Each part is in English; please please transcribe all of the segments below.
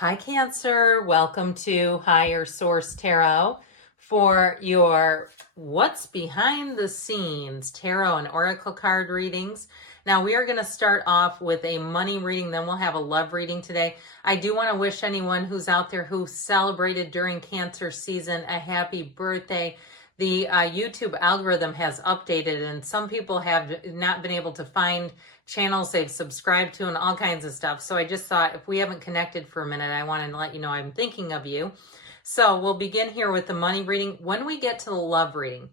Hi, Cancer. Welcome to Higher Source Tarot for your What's Behind the Scenes Tarot and Oracle card readings. Now, we are going to start off with a money reading, then we'll have a love reading today. I do want to wish anyone who's out there who celebrated during Cancer season a happy birthday. The YouTube algorithm has updated, and some people have not been able to find channels they've subscribed to and all kinds of stuff. So I just thought if we haven't connected for a minute, I wanted to let you know I'm thinking of you. So we'll begin here with the money reading. When we get to the love reading,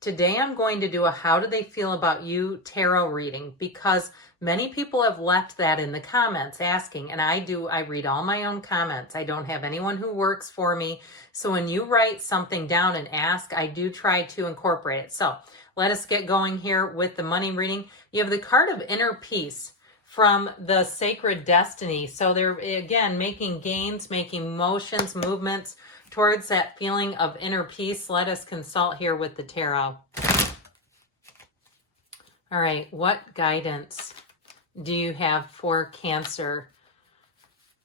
today I'm going to do a how do they feel about you tarot reading, because many people have left that in the comments asking, and I read all my own comments. I don't have anyone who works for me. So when you write something down and ask, I do try to incorporate it. So let us get going here with the money reading. You have the card of inner peace from the Sacred Destiny. So they're, again, making gains, making motions, movements towards that feeling of inner peace. Let us consult here with the tarot. All right, what guidance do you have for Cancer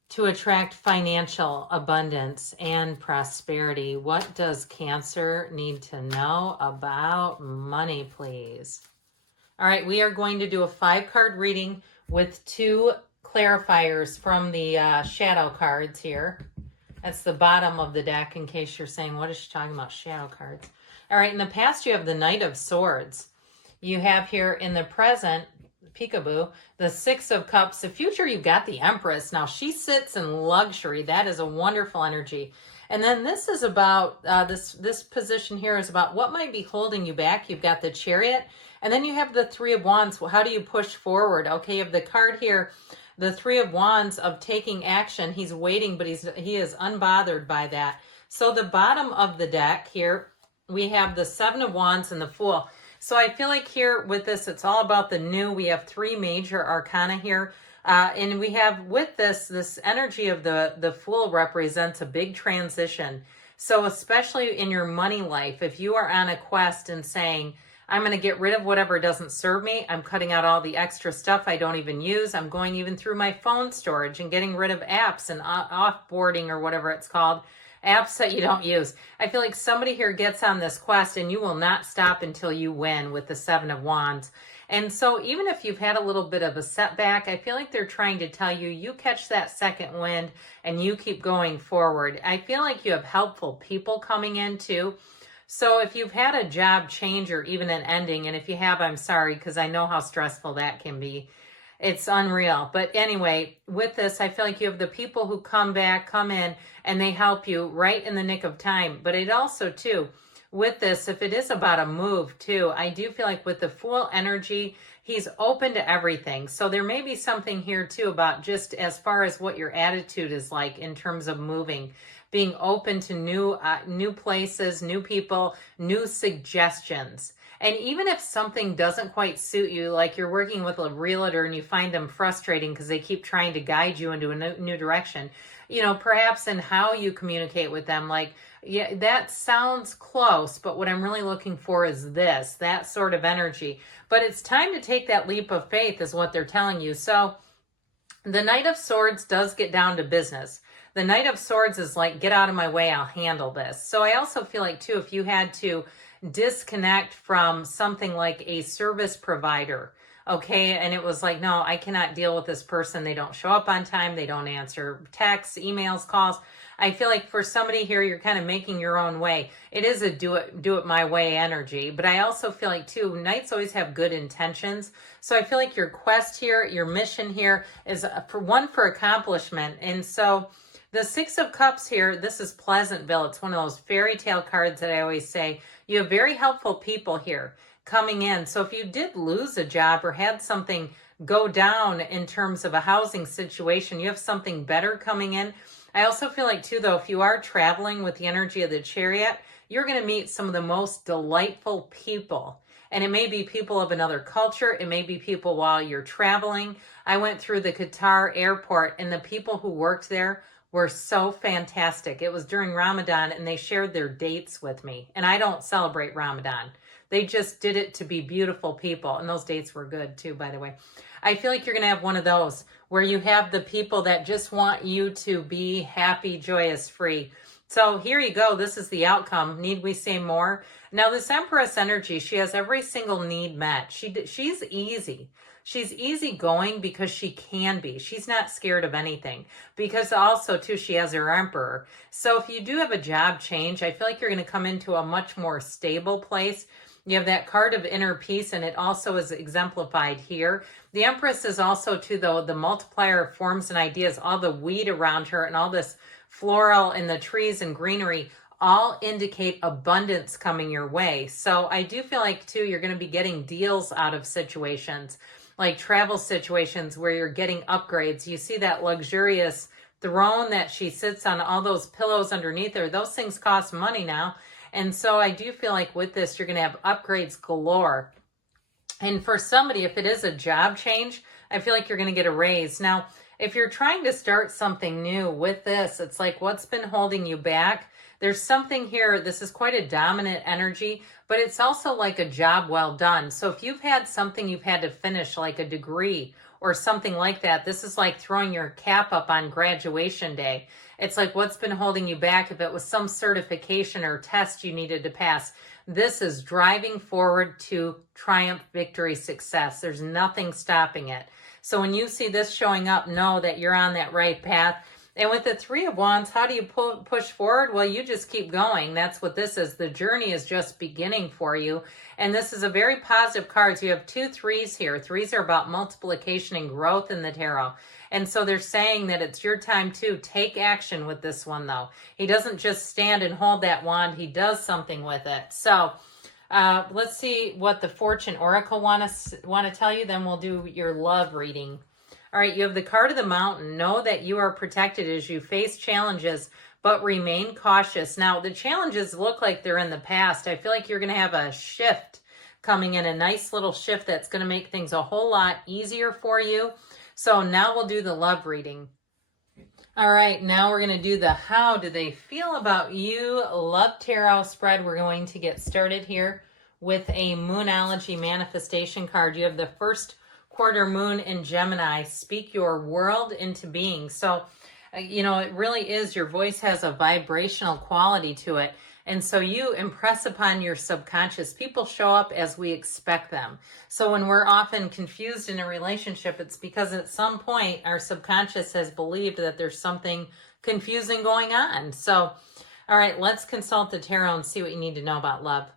to attract financial abundance and prosperity? What does Cancer need to know about money, please? All right, we are going to do a 5-card reading with 2 clarifiers from the shadow cards here. That's the bottom of the deck, in case you're saying, what is she talking about, shadow cards? All right, in the past, you have the Knight of Swords. You have here in the present, peekaboo, the 6 of Cups. The future, you've got the Empress. Now, she sits in luxury. That is a wonderful energy. And then this is about, this position here is about what might be holding you back. You've got the Chariot, and then you have the 3 of Wands. Well, how do you push forward? Okay, you have the card here, the 3 of Wands, of taking action. He's waiting, but he is unbothered by that. So the bottom of the deck here, we have the 7 of Wands and the Fool. So I feel like here with this, it's all about the new. We have 3 major arcana here. And we have with this energy of the Fool represents a big transition. So especially in your money life, if you are on a quest and saying, I'm going to get rid of whatever doesn't serve me. I'm cutting out all the extra stuff I don't even use. I'm going even through my phone storage and getting rid of apps and offboarding or whatever it's called. Apps that you don't use. I feel like somebody here gets on this quest and you will not stop until you win with the 7 of Wands. And so even if you've had a little bit of a setback, I feel like they're trying to tell you, you catch that second wind and you keep going forward. I feel like you have helpful people coming in too. So if you've had a job change or even an ending, and if you have, I'm sorry, because I know how stressful that can be. It's unreal. But anyway, with this, I feel like you have the people who come back, come in, and they help you right in the nick of time. But it also, too, with this, if it is about a move, too, I do feel like with the Fool energy, he's open to everything. So there may be something here, too, about just as far as what your attitude is like in terms of moving, being open to new places, new people, new suggestions. And even if something doesn't quite suit you, like you're working with a realtor and you find them frustrating because they keep trying to guide you into a new direction, you know, perhaps in how you communicate with them, like, yeah, that sounds close, but what I'm really looking for is this, that sort of energy. But it's time to take that leap of faith is what they're telling you. So the Knight of Swords does get down to business. The Knight of Swords is like, get out of my way, I'll handle this. So I also feel like, too, if you had to disconnect from something like a service provider, okay, and it was like, no, I cannot deal with this person. They don't show up on time. They don't answer texts, emails, calls. I feel like for somebody here, you're kind of making your own way. It is a do it my way energy. But I also feel like, too, Knights always have good intentions. So I feel like your quest here, your mission here is for accomplishment. And so the 6 of Cups here, this is Pleasantville. It's one of those fairy tale cards that I always say. You have very helpful people here coming in. So if you did lose a job or had something go down in terms of a housing situation, you have something better coming in. I also feel like, too, though, if you are traveling with the energy of the Chariot, you're going to meet some of the most delightful people. And it may be people of another culture. It may be people while you're traveling. I went through the Qatar airport, and the people who worked there were so fantastic. It was during Ramadan, and they shared their dates with me. And I don't celebrate Ramadan. They just did it to be beautiful people. And those dates were good, too, by the way. I feel like you're going to have one of those where you have the people that just want you to be happy, joyous, free. So here you go. This is the outcome. Need we say more? Now, this Empress energy, she has every single need met. She's easy. She's easygoing because she can be. She's not scared of anything. Because also, too, she has her Emperor. So if you do have a job change, I feel like you're going to come into a much more stable place. You have that card of inner peace, and it also is exemplified here. The Empress is also, too, though, the multiplier of forms and ideas, all the weed around her and all this floral and the trees and greenery all indicate abundance coming your way. So I do feel like, too, you're going to be getting deals out of situations, like travel situations where you're getting upgrades. You see that luxurious throne that she sits on, all those pillows underneath her. Those things cost money now. And so I do feel like with this, you're going to have upgrades galore. And for somebody, if it is a job change, I feel like you're going to get a raise. Now, if you're trying to start something new with this, it's like, what's been holding you back? There's something here. This is quite a dominant energy, but it's also like a job well done. So if you've had something you've had to finish, like a degree or something like that, this is like throwing your cap up on graduation day. It's like, what's been holding you back? If it was some certification or test you needed to pass, this is driving forward to triumph, victory, success. There's nothing stopping it. So when you see this showing up, know that you're on that right path. And with the Three of Wands, how do you push forward? Well, you just keep going. That's what this is. The journey is just beginning for you. And this is a very positive card. So you have 2 3s here. 3s are about multiplication and growth in the tarot. And so they're saying that it's your time to take action with this one, though. He doesn't just stand and hold that wand. He does something with it. So let's see what the Fortune Oracle want to tell you. Then we'll do your love reading. All right, you have the card of the Mountain. Know that you are protected as you face challenges, but remain cautious. Now, the challenges look like they're in the past. I feel like you're going to have a shift coming in, a nice little shift that's going to make things a whole lot easier for you. So now we'll do the love reading. All right, now we're going to do the how do they feel about you love tarot spread. We're going to get started here with a Moonology manifestation card. You have the first quarter moon in Gemini. Speak your world into being. So, it really is, your voice has a vibrational quality to it. And so you impress upon your subconscious. People show up as we expect them. So when we're often confused in a relationship, it's because at some point our subconscious has believed that there's something confusing going on. So, all right, let's consult the tarot and see what you need to know about love.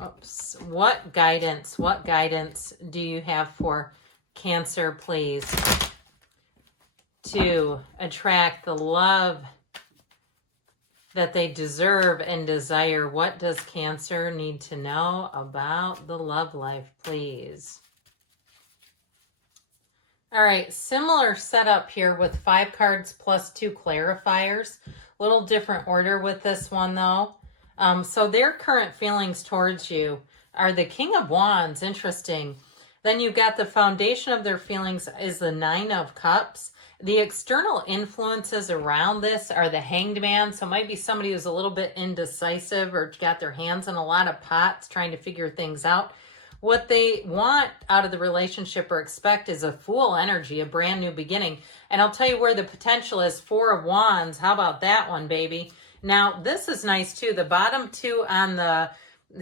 Oops. What guidance do you have for Cancer, please, to attract the love that they deserve and desire? What does Cancer need to know about the love life, please? All right, similar setup here with 5 cards plus 2 clarifiers. Little different order with this one, though. So their current feelings towards you are the King of Wands. Interesting. Then you've got the foundation of their feelings is the 9 of Cups. The external influences around this are the Hanged Man. So it might be somebody who's a little bit indecisive or got their hands in a lot of pots trying to figure things out. What they want out of the relationship or expect is a Fool energy, a brand new beginning. And I'll tell you where the potential is. 4 of Wands. How about that one, baby? Now, this is nice too. The bottom 2 on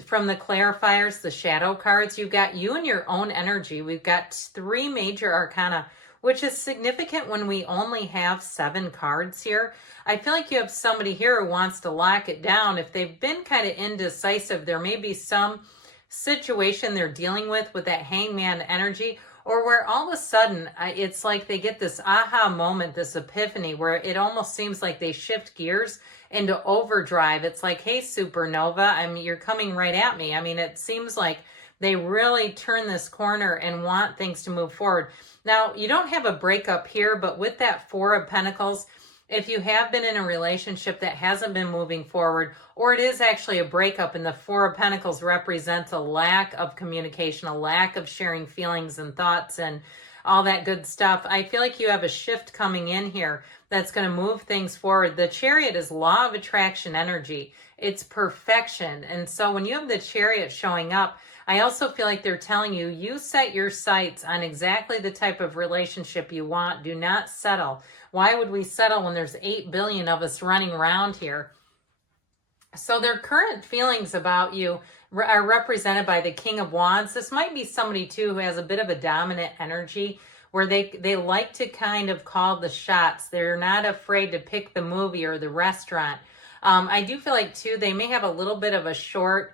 from the clarifiers, the shadow cards, you've got you and your own energy. We've got 3 major arcana, which is significant when we only have 7 cards here. I feel like you have somebody here who wants to lock it down. If they've been kind of indecisive, there may be some situation they're dealing with that hangman energy, or where all of a sudden it's like they get this aha moment, this epiphany, where it almost seems like they shift gears into overdrive. It's like, hey, supernova, you're coming right at me. It seems like they really turn this corner and want things to move forward. Now, you don't have a breakup here, but with that 4 of Pentacles, if you have been in a relationship that hasn't been moving forward, or it is actually a breakup, and the 4 of Pentacles represents a lack of communication, a lack of sharing feelings and thoughts and all that good stuff, I feel like you have a shift coming in here that's going to move things forward. The Chariot is law of attraction energy. It's perfection. And so when you have the Chariot showing up, I also feel like they're telling you, you set your sights on exactly the type of relationship you want. Do not settle. Why would we settle when there's 8 billion of us running around here? So their current feelings about you are represented by the King of Wands. This might be somebody too who has a bit of a dominant energy where they like to kind of call the shots. They're not afraid to pick the movie or the restaurant. I do feel like too, they may have a little bit of a short,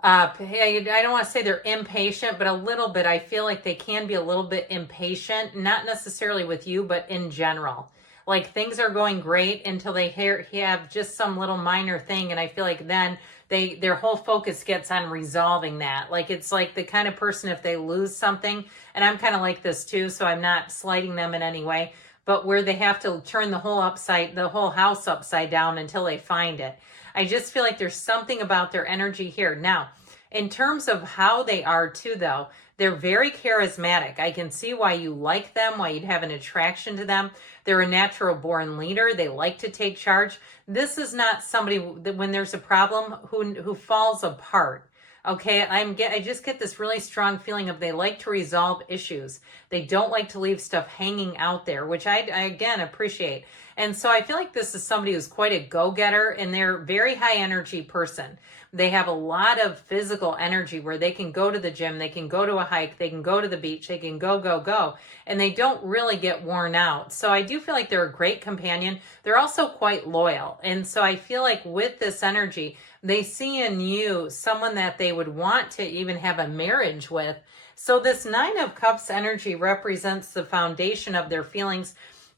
I don't want to say they're impatient, but a little bit. I feel like they can be a little bit impatient, not necessarily with you, but in general. Like things are going great until they have just some little minor thing. And I feel like then their whole focus gets on resolving that. Like it's like the kind of person, if they lose something, and I'm kind of like this too, so I'm not slighting them in any way, but where they have to turn the whole house upside down until they find it. I just feel like there's something about their energy here. Now, in terms of how they are too, though, they're very charismatic. I can see why you like them, why you'd have an attraction to them. They're a natural born leader. They like to take charge. This is not somebody that when there's a problem who falls apart. Okay, I just get this really strong feeling of they like to resolve issues. They don't like to leave stuff hanging out there, which I again appreciate. And so I feel like this is somebody who's quite a go-getter, and they're a very high energy person. They have a lot of physical energy where they can go to the gym, they can go to a hike, they can go to the beach, they can go, and they don't really get worn out. So I do feel like they're a great companion. They're also quite loyal. And so I feel like with this energy, they see in you someone that they would want to even have a marriage with. So this 9 of Cups energy represents the foundation of their feelings.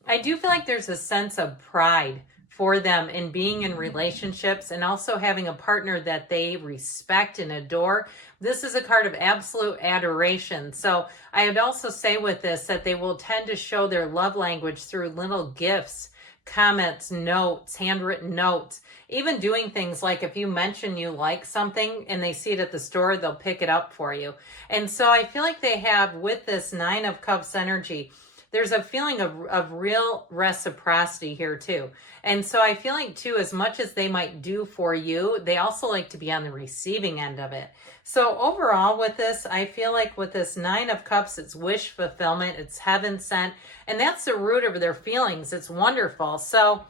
I do feel like there's a sense of pride for them in being in relationships and also having a partner that they respect and adore. This is a card of absolute adoration. So I would also say with this that they will tend to show their love language through little gifts, comments, notes, handwritten notes, even doing things like if you mention you like something and they see it at the store, they'll pick it up for you. And so I feel like they have, with this 9 of Cups energy, there's a feeling of real reciprocity here too. And so I feel like too, as much as they might do for you, they also like to be on the receiving end of it. So overall with this, I feel like with this 9 of Cups, it's wish fulfillment, it's heaven sent, and that's the root of their feelings. It's wonderful. So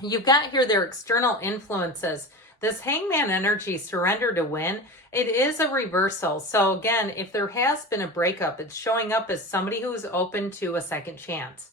you've got here their external influences. This Hangman energy, surrender to win, it is a reversal. So again, if there has been a breakup, it's showing up as somebody who's open to a second chance.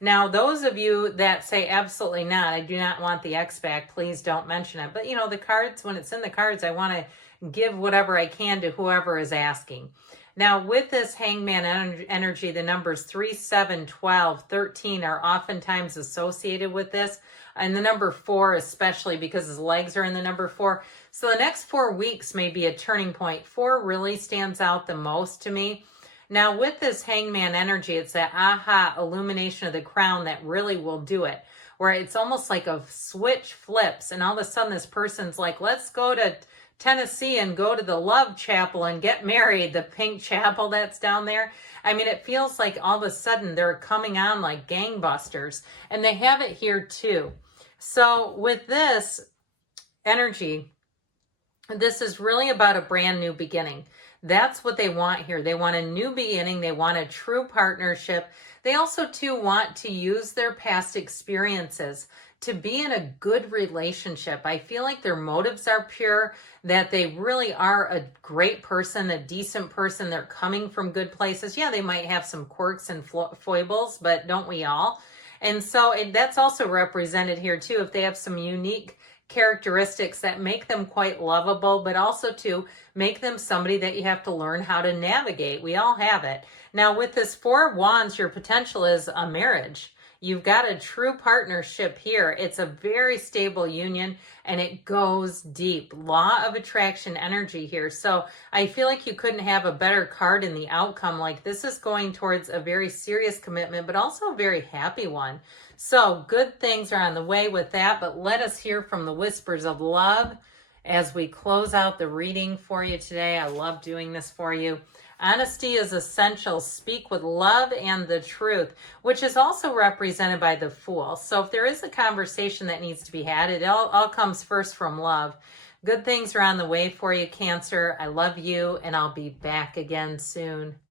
Now, those of you that say absolutely not, I do not want the X back, please don't mention it. But you know, the cards, when it's in the cards, I want to give whatever I can to whoever is asking. Now, with this Hangman energy, the numbers 3, 7, 12, 13 are oftentimes associated with this. And the number 4, especially because his legs are in the number 4. So the next 4 weeks may be a turning point. 4 really stands out the most to me. Now, with this Hangman energy, it's that aha illumination of the crown that really will do it. Where it's almost like a switch flips, and all of a sudden this person's like, let's go to Tennessee and go to the Love Chapel and get married, the pink chapel that's down there. I mean, it feels like all of a sudden they're coming on like gangbusters, and they have it here too. So with this energy, this is really about a brand new beginning. That's what they want here. They want a new beginning. They want a true partnership. They also too want to use their past experiences to be in a good relationship. I feel like their motives are pure, that they really are a great person, a decent person. They're coming from good places. Yeah, they might have some quirks and foibles, but don't we all? And so that's also represented here too, if they have some unique characteristics that make them quite lovable, but also to make them somebody that you have to learn how to navigate. We all have it. Now with this 4 of Wands, your potential is a marriage. You've got a true partnership here. It's a very stable union and it goes deep. Law of attraction energy here. So I feel like you couldn't have a better card in the outcome. Like this is going towards a very serious commitment, but also a very happy one. So good things are on the way with that, but let us hear from the whispers of love as we close out the reading for you today. I love doing this for you. Honesty is essential. Speak with love and the truth, which is also represented by the Fool. So if there is a conversation that needs to be had, it all comes first from love. Good things are on the way for you, Cancer. I love you, and I'll be back again soon.